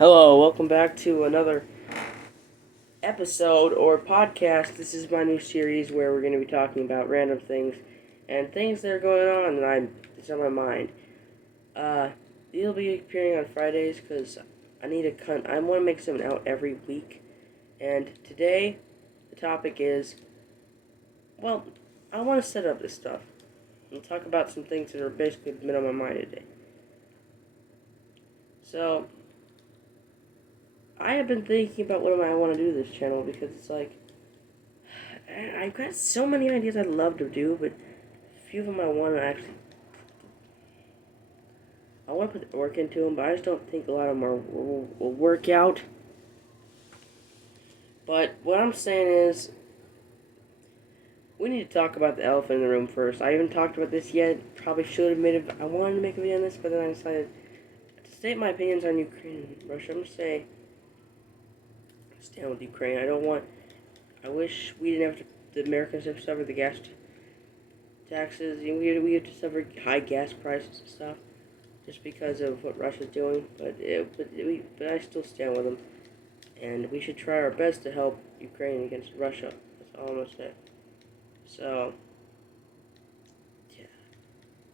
Hello, welcome back to another episode or podcast. This is my new series where we're going to be talking about random things and things that are going on it's on my mind. They'll be appearing on Fridays because I want to make something out every week. And today, the topic is, well, I want to set up this stuff and talk about some things that are basically been on my mind today. So, I have been thinking about what I want to do with this channel because it's like, I've got so many ideas I'd love to do, but a few of them I want to put the work into them, but I just don't think a lot of them will work out. But what I'm saying is, we need to talk about the elephant in the room first. I haven't talked about this yet. Probably should have I wanted to make a video on this, but then I decided to state my opinions on Ukraine and Russia. I'm going to say, stand with Ukraine. I wish we didn't have to, the Americans have suffered the gas taxes. We have to suffer high gas prices and stuff just because of what Russia's doing. But I still stand with them, and we should try our best to help Ukraine against Russia. That's all I'm gonna say. So, yeah,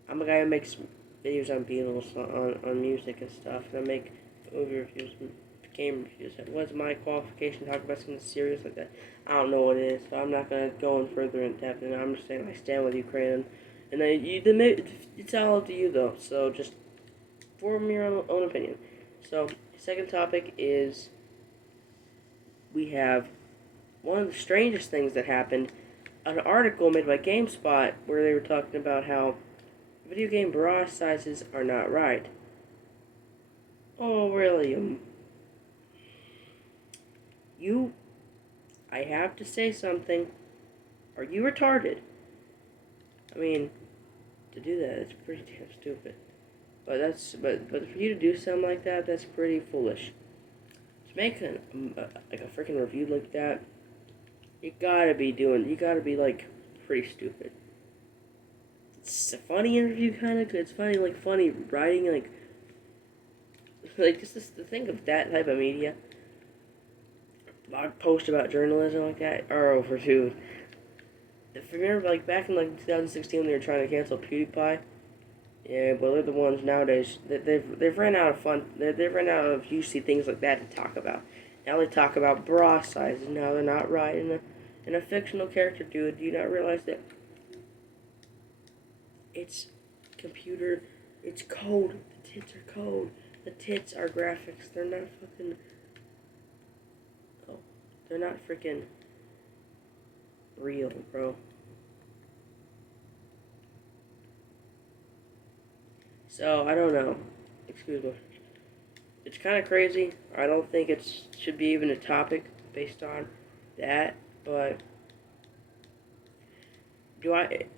I'm a guy who makes videos on Beatles, on music and stuff, and I make movie reviews and game reviews. What's my qualification to talk about something serious like that? I don't know what it is, so I'm not gonna go in further in depth. And I'm just saying I stand with Ukraine, and it's all up to you though. So just form your own opinion. So second topic is we have one of the strangest things that happened. An article made by GameSpot where they were talking about how video game bra sizes are not right. Oh, really? I have to say something. Are you retarded? I mean, to do that, it's pretty damn stupid. But for you to do something like that, that's pretty foolish. To make like a freaking review like that, you gotta be like pretty stupid. It's a funny interview, kind of. It's funny, like funny writing, like just to think of that type of media. Blog post about journalism like that are overdue. If you remember, like back in like 2016 when they were trying to cancel PewDiePie, yeah, well they're the ones nowadays that they've ran out of fun. They've run out of usually things like that to talk about. Now they talk about bra sizes. Now they're not right in a fictional character, dude. Do you not realize that it's computer? It's code. The tits are code. The tits are graphics. They're not fucking. Oh, they're not freaking real, bro. So, I don't know. Excuse me. It's kind of crazy. I don't think it should be even a topic based on that, but do I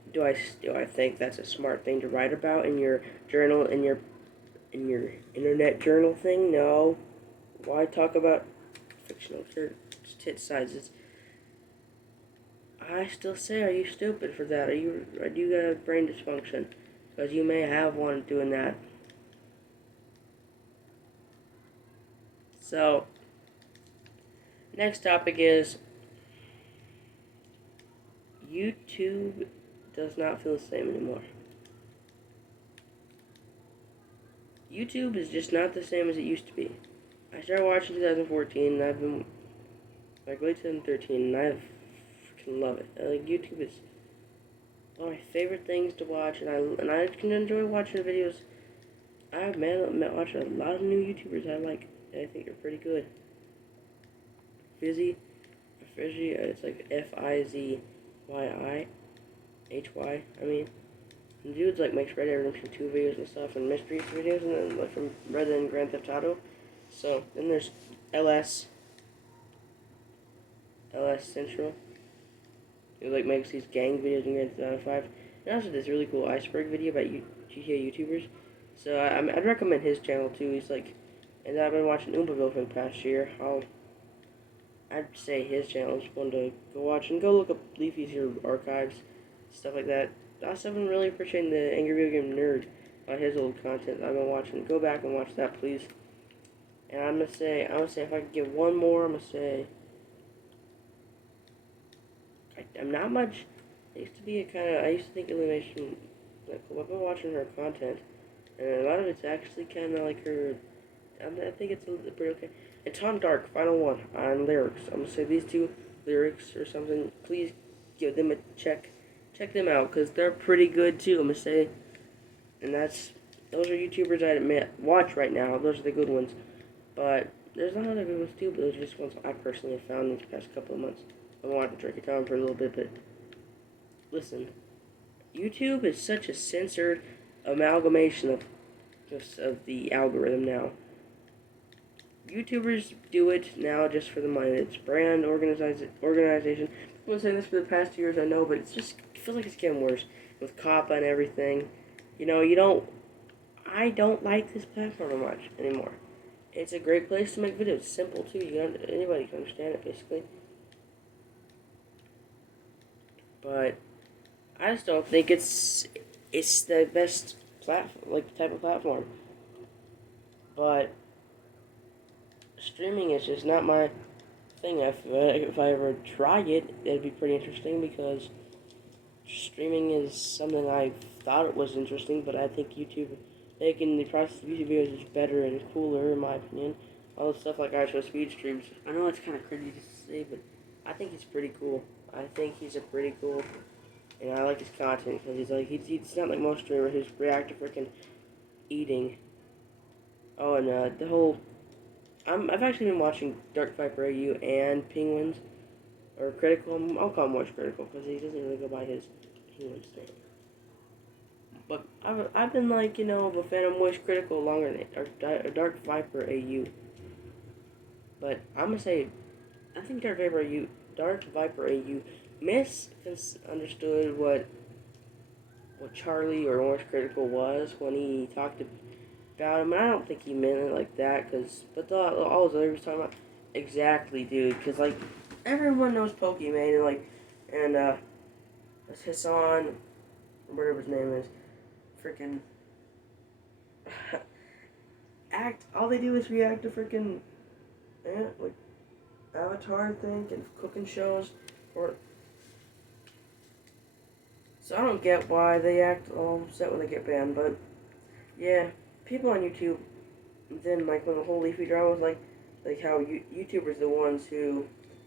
think that's a smart thing to write about in your journal, in your internet journal thing? No. Why talk about fictional tit sizes? I still say, are you stupid for that? Do you got brain dysfunction? Because you may have one doing that. So, next topic is YouTube does not feel the same anymore. YouTube is just not the same as it used to be. I started watching 2014, and I've been like late 2013, and I freaking love it. Like YouTube is one of my favorite things to watch, and I can enjoy watching videos. I've watched a lot of new YouTubers I like, and I think are pretty good. Fizzy, it's like FIZYIHY. I mean, and dudes like makes Red Dead Redemption 2 videos and stuff, and mystery videos, and then like from Red Dead and Grand Theft Auto. So then there's LS Central, who like makes these gang videos in Grand Theft Auto 5. And also this really cool iceberg video about GTA YouTubers. So I'd recommend his channel too. He's like, and I've been watching Oombaville for the past year. I'd say his channel is one to go watch, and go look up Leafy's archives, stuff like that. Also, I've been really appreciating the Angry Video Game Nerd, his old content I've been watching. Go back and watch that, please. And I'm gonna say if I could get one more, I'm gonna say I'm not much. I used to be a kind of. I used to think Illumination. Like, I've been watching her content, and a lot of it's actually kind of like her. I think it's pretty okay. And Tom Dark, final one on lyrics. I'm gonna say these two lyrics or something. Please give them a check. Check them out because they're pretty good too. I'm gonna say, and those are YouTubers I admit watch right now. Those are the good ones. But there's a lot of good ones too. But those are just ones I personally have found in these past couple of months. I wanted to drink it down for a little bit, but listen, YouTube is such a censored amalgamation of just of the algorithm now. YouTubers do it now just for the money. It's brand organization. I've been saying this for the past 2 years, I know, but it's just it feels like it's getting worse with COPPA and everything. You know, you don't. I don't like this platform much anymore. It's a great place to make videos. It's simple too. Anybody can understand it basically. But I just don't think it's the best platform, like type of platform. But streaming is just not my thing. If I ever try it, it'd be pretty interesting because streaming is something I thought it was interesting, but I think YouTube making the process of YouTube videos is better and cooler in my opinion. All the stuff like ISO speed streams. I know it's kind of cringy to say, but I think he's pretty cool. I think he's a pretty cool, and I like his content because he's not like most streamers who's react to freaking eating. Oh, and the whole I've actually been watching Dark Viper AU and Penguins, or Critical. I'll call him Moist Critical because he doesn't really go by his Penguins name. But I've been like, a fan of Moist Critical longer than or Dark Viper AU. But I'm gonna say, I think Dark Viper AU misunderstood what Charlie or Moist Critical was when he talked about him. And I don't think he meant it like that, all those other he was talking about, exactly, dude. Because like everyone knows Pokemon and Hassan, whatever his name is, freaking act. All they do is react to freaking like Avatar thing and cooking shows, or so I don't get why they act all upset when they get banned. But yeah, people on YouTube. Then like when the whole Leafy drama was like how YouTubers the ones who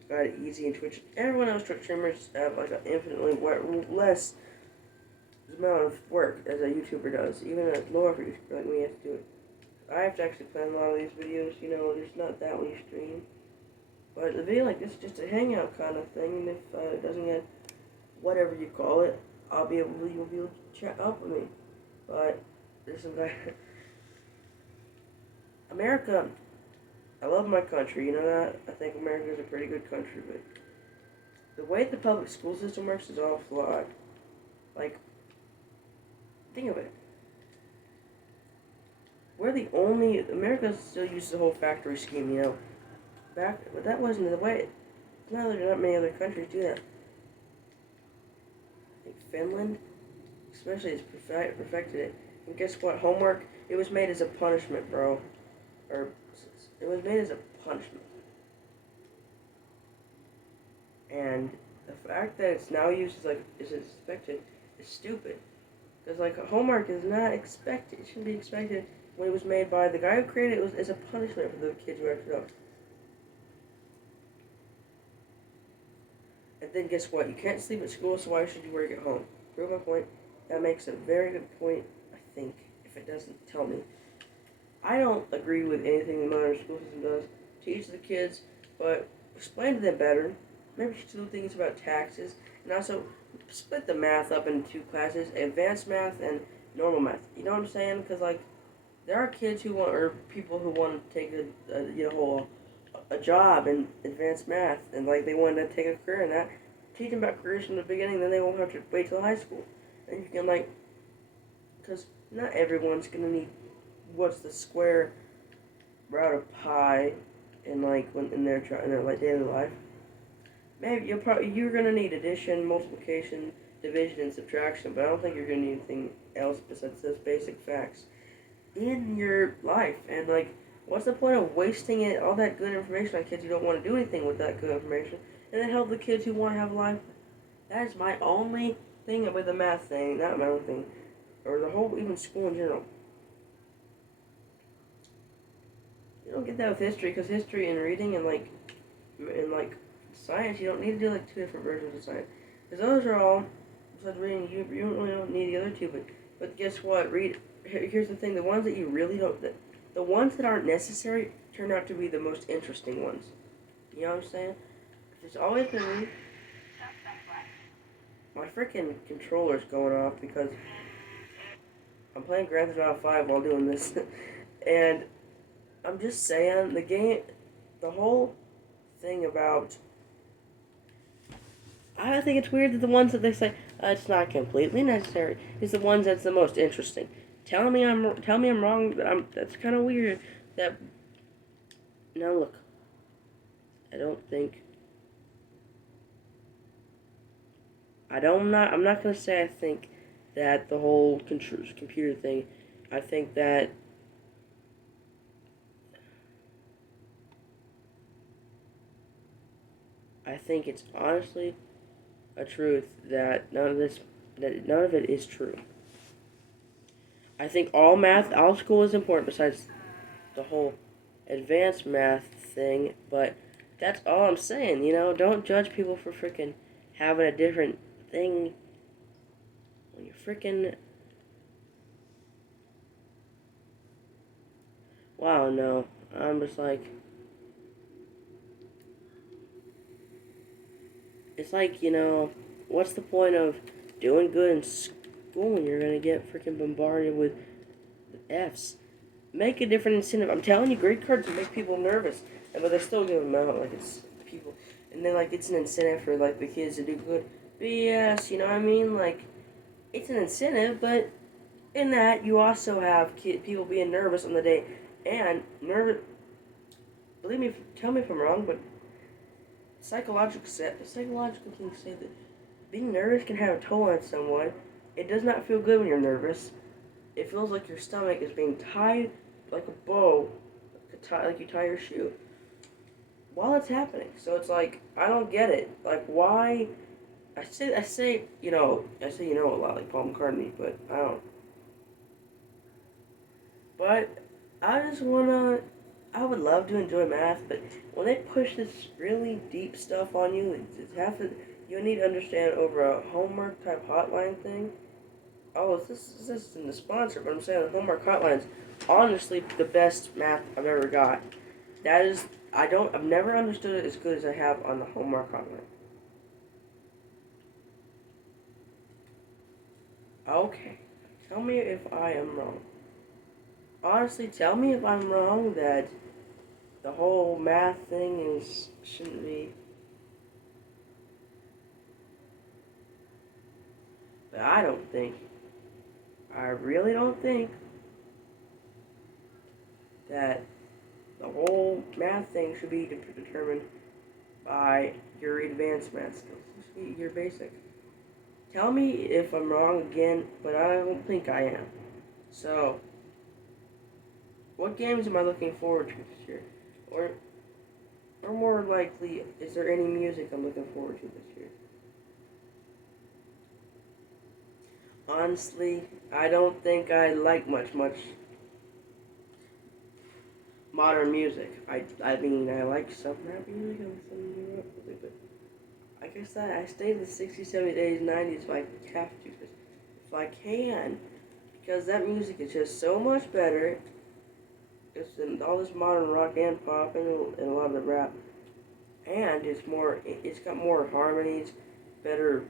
got it easy and Twitch. Everyone else Twitch streamers have like an infinitely less amount of work as a YouTuber does, even a lower for YouTuber like me has to do it. I have to actually plan a lot of these videos. There's not that when you stream. But the video like this is just a hangout kind of thing, and if it doesn't get whatever you call it, you'll be able to chat up with me. But there's some guy. America, I love my country, you know that? I think America is a pretty good country, but the way the public school system works is all flawed. Like, think of it. America still uses the whole factory scheme, but that wasn't the way. Not many other countries do that. Like Finland, especially, has perfected it. And guess what? Homework, it was made as a punishment, bro. Or, it was made as a punishment. And the fact that it's now used is expected is stupid. Because homework is not expected. It shouldn't be expected when it was made by the guy who created it as a punishment for the kids who acted up. And then guess what? You can't sleep at school, so why should you work at home? Prove my point. That makes a very good point, I think, if it doesn't tell me. I don't agree with anything the modern school system does. Teach the kids, but explain to them better. Maybe do things about taxes, and also split the math up into 2 classes: advanced math and normal math. You know what I'm saying? Because there are kids or people who want to take a job in advanced math, and they want to take a career in that. Teach them about careers from the beginning, then they won't have to wait till high school. And you can because not everyone's gonna need what's the square root of pi in their daily life. Maybe you're gonna need addition, multiplication, division, and subtraction, but I don't think you're gonna need anything else besides those basic facts in your life. And What's the point of wasting it, all that good information on kids who don't want to do anything with that good information, and then help the kids who want to have life? That is my only thing with the math thing, not my own thing, or the whole, even school in general. You don't get that with history, because history and reading and science, you don't need to do like two different versions of science. Because those are all, besides reading, you don't really don't need the other two, but guess what? Here's the thing, the ones that you really don't, the ones that aren't necessary turn out to be the most interesting ones. You know what I'm saying? It's always been me. My freaking controller's going off because I'm playing Grand Theft Auto 5 while doing this. And I'm just saying, the whole thing about, I think it's weird that the ones that they say it's not completely necessary is the ones that's the most interesting. Tell me I'm wrong, but that's kind of weird. That now look, I don't think I'm not gonna say I think that the whole computer thing. I think that I think it's honestly a truth that none of it is true. I think all school is important besides the whole advanced math thing, but that's all I'm saying, you know? Don't judge people for freaking having a different thing when you're freaking. Wow, no. I'm just like. It's like, what's the point of doing good in school when you're gonna get freaking bombarded with F's? Make a different incentive. I'm telling you, grade cards make people nervous, but they still give them out like it's people, and then like it's an incentive for like the kids to do good. BS, you know what I mean? Like it's an incentive, but in that you also have people being nervous on the day, and nervous. Believe me, tell me if I'm wrong, but psychological things say that being nervous can have a toll on someone. It does not feel good when you're nervous. It feels like your stomach is being tied like a bow, like you tie your shoe, while it's happening. So it's like, I don't get it. Like, why? I say a lot, like Paul McCartney, but I don't. But I just wanna, I would love to enjoy math, but when they push this really deep stuff on you, it's half of, you need to understand over a homework type hotline thing. Oh, this isn't the sponsor, but I'm saying the homework hotline is honestly the best math I've ever got. That is, I've never understood it as good as I have on the homework hotline. Okay, tell me if I am wrong. Honestly, tell me if I'm wrong that the whole math thing shouldn't be. But I don't think. I really don't think that the whole math thing should be determined by your advanced math skills. It should be your basic. Tell me if I'm wrong again, but I don't think I am. So, what games am I looking forward to this year? Or, or more likely, is there any music I'm looking forward to this year? Honestly, I don't think I like much modern music. I mean, I like some rap music and some new rap music, but I guess that I stay in the 60s, 70s, 80s, 90s if I have to, if I can, because that music is just so much better. It's in all this modern rock and pop and a lot of the rap, and it's got more harmonies, better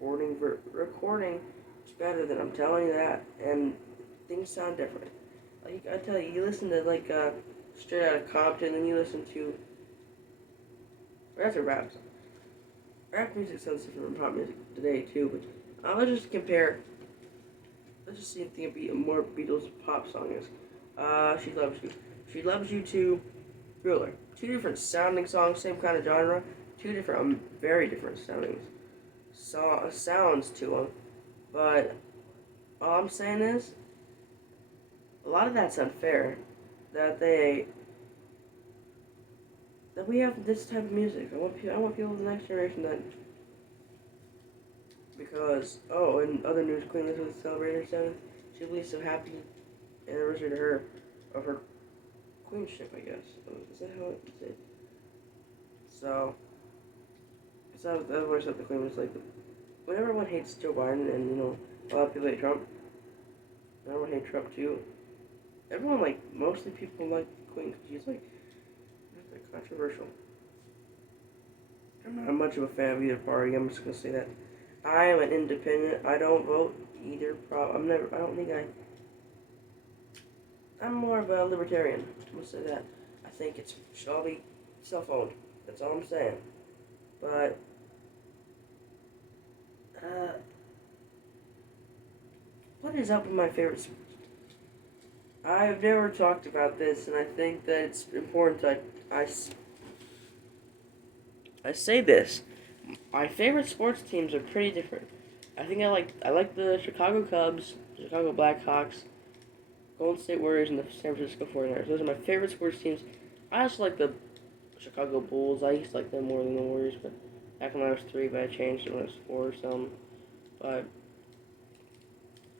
recording. It's better than I'm telling you that, and things sound different. Like I tell you, you listen to like straight out of Compton, and you listen to that's a rap song. Rap music sounds different from pop music today too, but let's just compare. Let's just see if the more Beatles pop song is. She loves you. She loves you to Thriller. Two different sounding songs, same kind of genre. Two different, very different sounding sounds to them. But all I'm saying is, a lot of that's unfair. that we have this type of music. I want people of the next generation that because in other news, Queen Elizabeth celebrated her 7th Jubilee, so happy anniversary to her of her queenship, I guess. Is that how it's it? So, that's what I said the Queen was like. When everyone hates Joe Biden and, a lot of people hate Trump, and everyone hates Trump too, everyone, like, mostly people like the Queen because she's, like, not that controversial. I'm not much of a fan of either party, I'm just gonna say that. I am an independent, I don't vote either, I don't think I'm more of a libertarian, I'm gonna say that. I think it should all be self-owned, that's all I'm saying. But, uh, what is up with my favorite sports? I've never talked about this, and I think that it's important I say this. My favorite sports teams are pretty different. I like the Chicago Cubs, the Chicago Blackhawks, Golden State Warriors, and the San Francisco 49ers. Those are my favorite sports teams. I also like the Chicago Bulls. I used to like them more than the Warriors, but back when I was 3, but I changed it when I was 4 or something. But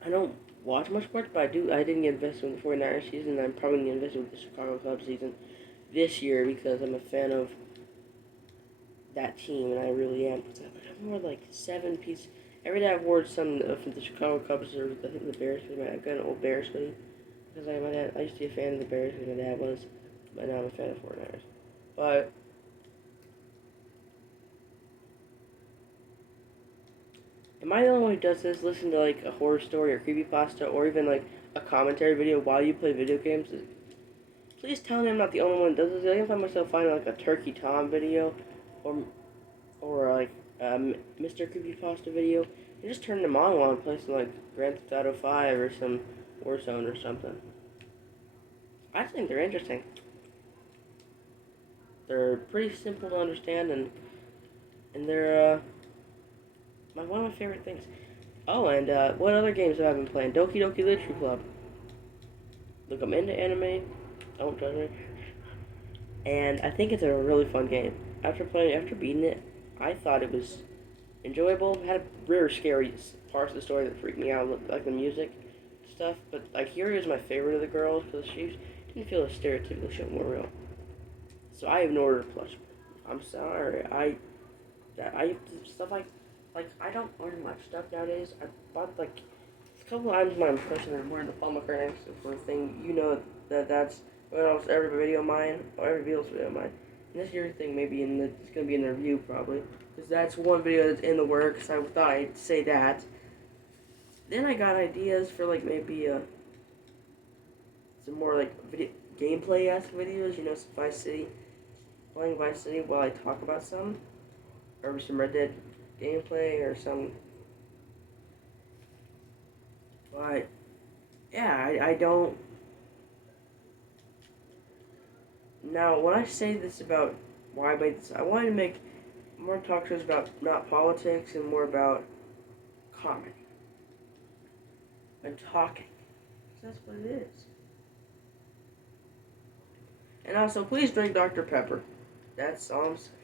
I don't watch much sports, but I didn't get invested in the 49ers season, and I'm probably going to get invested with the Chicago Cubs season this year because I'm a fan of that team, and I really am. I've worn like 7 pieces. Every day I've worn some from the Chicago Cubs or I think the Bears. I've got an old Bears hoodie because I used to be a fan of the Bears because my dad was, but now I'm a fan of 49ers. But am I the only one who does this? Listen to like a horror story or creepypasta or even like a commentary video while you play video games? Please tell me I'm not the only one who does this. I can find myself finding like a Turkey Tom video or like Mr. Creepypasta video, and just turn them on while I'm playing some like Grand Theft Auto 5 or some Warzone or something. I think they're interesting. They're pretty simple to understand, and they're one of my favorite things. Oh, and what other games have I been playing? Doki Doki Literature Club. Look, I'm into anime. Don't judge me. And I think it's a really fun game. After beating it, I thought it was enjoyable. Had rare scary parts of the story that freaked me out, like the music stuff. But like Yuri was my favorite of the girls because she didn't feel as stereotypical. She was more real. So I ignored her plush. I'm sorry. I stuff I don't order much stuff nowadays. I bought like a couple times my impression of wearing the pomegranates for a thing. You know that's what almost every video of mine or every video's video of mine. And this year thing maybe it's gonna be in the review probably because that's one video that's in the works. I thought I'd say that. Then I got ideas for like maybe some more like gameplay esque videos. Some Vice City, playing Vice City while I talk about some, or some Red Dead gameplay or some. But yeah, I don't. Now, when I say this about why I made this, I wanted to make more talk shows about not politics and more about comedy and talking. That's what it is. And also, please drink Dr. Pepper. That's all I'm saying.